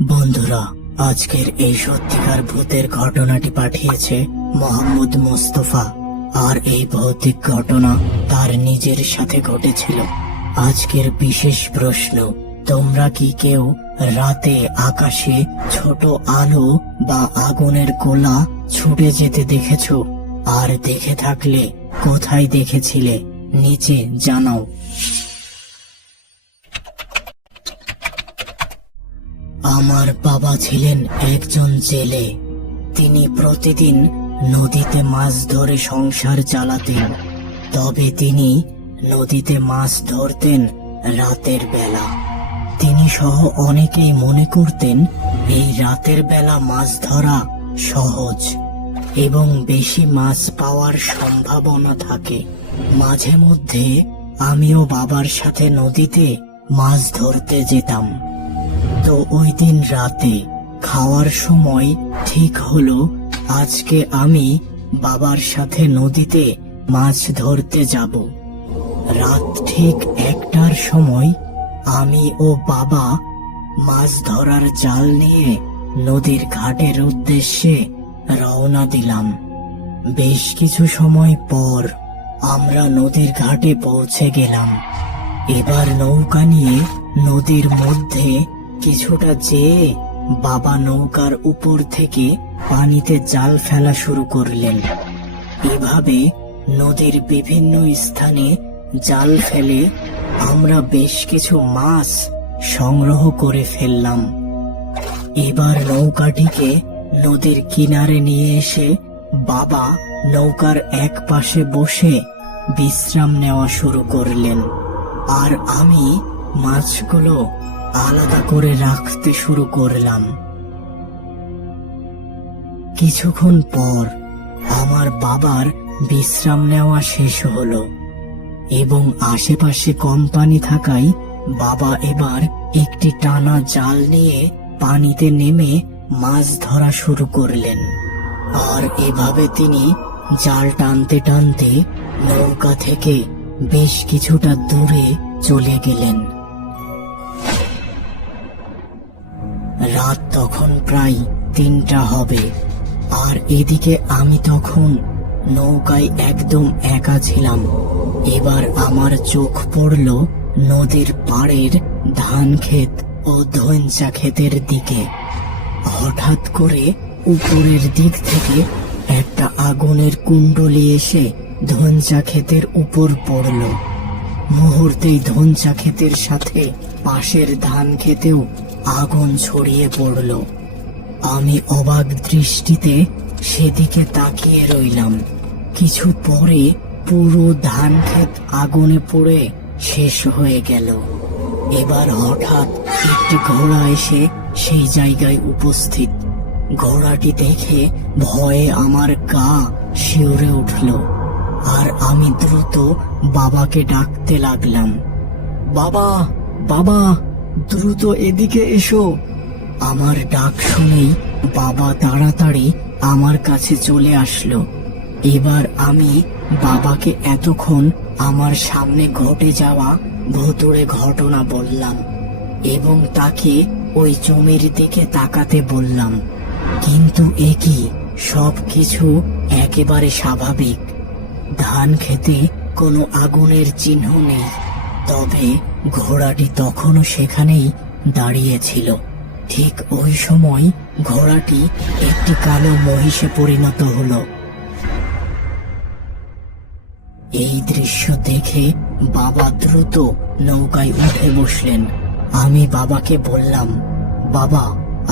বন্ধুরা, আজকের এই সত্যিকার ভূতের ঘটনাটি পাঠিয়েছে মোহাম্মদ মোস্তফা। আর এই ভৌতিক ঘটনা তার নিজের সাথে ঘটেছিল। আজকের বিশেষ প্রশ্ন, তোমরা কি কেউ রাতে আকাশে ছোট আলো বা আগুনের গোলা ছুটে যেতে দেখেছো? আর দেখে থাকলে কোথায় দেখেছিলে নিচে জানাও। আমার বাবা ছিলেন একজন জেলে। তিনি প্রতিদিন নদীতে মাছ ধরে সংসার চালাতেন। তবে তিনি নদীতে মাছ ধরতেন রাতের বেলা। তিনি সহ অনেকেই মনে করতেন এই রাতের বেলা মাছ ধরা সহজ এবং বেশি মাছ পাওয়ার সম্ভাবনা থাকে। মাঝে মধ্যে আমিও বাবার সাথে নদীতে মাছ ধরতে যেতাম। তো ওই দিন রাতে খাওয়ার সময় ঠিক হলো আজকে আমি বাবার সাথে নদীতে মাছ ধরতে যাব। রাত ঠিক 1টার সময় আমি ও বাবা মাছ ধরার জাল নিয়ে নদীর ঘাটের উদ্দেশ্যে রওনা দিলাম। বেশ কিছু সময় পর আমরা নদীর ঘাটে পৌঁছে গেলাম। এবার নৌকা নিয়ে নদীর মধ্যে কিছুটা যেয়ে বাবা নৌকার উপর থেকে পানিতে জাল ফেলা শুরু করলেন। এভাবে নদীর বিভিন্ন স্থানে জাল ফেলে আমরা বেশ কিছু মাছ সংগ্রহ করে ফেললাম। এবার নৌকাটিকে নদীর কিনারে নিয়ে এসে বাবা নৌকার এক পাশে বসে বিশ্রাম নেওয়া শুরু করলেন। আর আমি মাছগুলো আলাদা করে রাখতে শুরু করলাম। কিছুক্ষণ পর আমার বাবার বিশ্রাম নেওয়া শেষ হলো এবং আশেপাশে কম পানি থাকায় বাবা এবার একটি টানা জাল নিয়ে পানিতে নেমে মাছ ধরা শুরু করলেন। আর এভাবে তিনি জাল টানতে টানতে নৌকা থেকে বেশ কিছুটা দূরে চলে গেলেন। রাত তখন প্রায় 3টা হবে। আর এদিকে আমি তখন নৌকায় একদম একা ছিলাম। এবার আমার চোখ পড়ল নদীর পাড়ের ধান ক্ষেত ও ধইঞ্চা ক্ষেতের দিকে। হঠাৎ করে উপরের দিক থেকে একটা আগুনের কুণ্ডলী এসে ধইঞ্চা ক্ষেতের উপর পড়ল। মুহূর্তেই ধইঞ্চা ক্ষেতের সাথে পাশের ধান ক্ষেতেও আগুন ছড়িয়ে পড়ল। আমি অবাক দৃষ্টিতে সেদিকে তাকিয়ে রইলাম। কিছু পরে পুরো ধান ক্ষেত আগুনে পুড়ে শেষ হয়ে গেল। এবার হঠাৎ একটি ঘোড়া এসে সেই জায়গায় উপস্থিত। ঘোড়াটি দেখে ভয়ে আমার গা শিউরে উঠল। আর আমি দ্রুত বাবাকে ডাকতে লাগলাম, বাবা, বাবা, দ্রুত এদিকে এসো। আমার ডাক শুনেই বাবা তাড়াতাড়ি আমার কাছে চলে আসলো। এবার আমি বাবাকে এতক্ষণ আমার সামনে ঘটে যাওয়া ভুতুড়ে ঘটনা বললাম এবং তাকে ওই জমির দিকে তাকাতে বললাম। কিন্তু এ কি, সবকিছু একেবারে স্বাভাবিক। ধান খেতে কোনো আগুনের চিহ্ন নেই। তবে ঘোড়াটি তখনও সেখানেই দাঁড়িয়েছিল। ঠিক ওই সময় ঘোড়াটি একটি কালো মহিষে পরিণত হলো। এই দৃশ্য দেখে বাবা দ্রুত নৌকায় উঠে বসলেন। আমি বাবাকে বললাম, বাবা,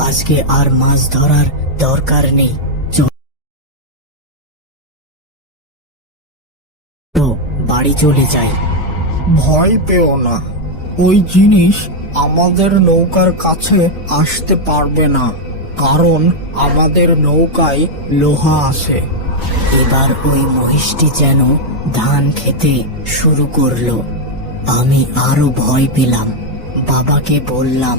আজকে আর মাছ ধরার দরকার নেই, চলো বাড়ি চলে যাই। ভয় পেও না, ওই জিনিস আমাদের নৌকার কাছে আসতে পারবে না, কারণ আমাদের নৌকায় লোহা আছে। এবার ওই মহিষটি যেন ধান খেতে শুরু করলো। আমি আরো ভয় পেলাম। বাবাকে বললাম,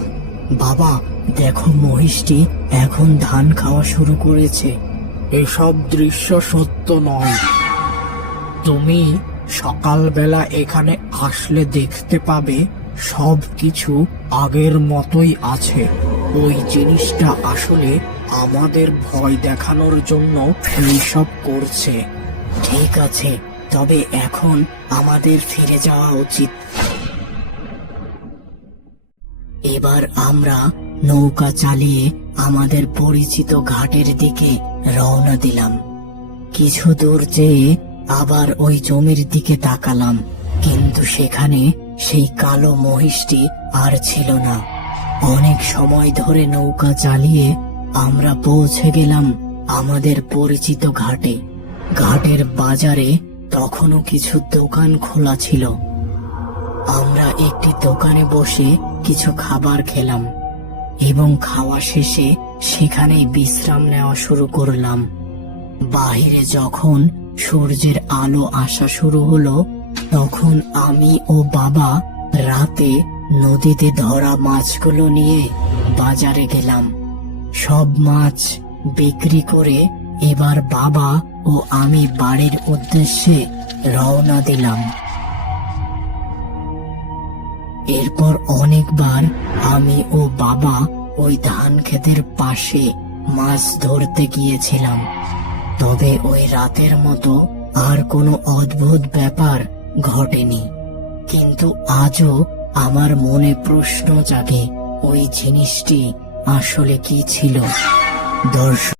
বাবা, দেখো মহিষটি এখন ধান খাওয়া শুরু করেছে। এসব দৃশ্য সত্য নয়। তুমি সকালবেলা এখানে আসলে দেখতে পাবে সব কিছু আগের মতোই আছে। ওই জিনিসটা আসলে আমাদের ভয় দেখানোর জন্য এইসব করছে। ঠিক আছে, তবে এখন আমাদের ফিরে যাওয়া উচিত। এবার আমরা নৌকা চালিয়ে আমাদের পরিচিত ঘাটের দিকে রওনা দিলাম। কিছু দূর যেয়ে আবার ওই জমির দিকে তাকালাম, কিন্তু সেখানে সেই কালো মহিষটি আর ছিল না। অনেক সময় ধরে নৌকা চালিয়ে আমরা পৌঁছে গেলাম আমাদের পরিচিত ঘাটে। ঘাটের বাজারে তখনও কিছু দোকান খোলা ছিল। আমরা একটি দোকানে বসে কিছু খাবার খেলাম এবং খাওয়া শেষে সেখানেই বিশ্রাম নেওয়া শুরু করলাম। বাহিরে যখন সূর্যের আলো আসা শুরু হলো, তখন আমি ও বাবা রাতে নদীতে ধরা মাছগুলো নিয়ে বাজারে গেলাম। সব মাছ বিক্রি করে এবার বাবা ও আমি বাড়ির উদ্দেশ্যে রওনা দিলাম। এরপর অনেকবার আমি ও বাবা ওই ধান ক্ষেতের পাশে মাছ ধরতে গিয়েছিলাম, তবে ওই রাতের মতো আর কোনো অদ্ভুত ব্যাপার ঘটেনি। কিন্তু আজও আমার মনে প্রশ্ন জাগে, ওই জিনিসটি আসলে কি ছিল? দর্শক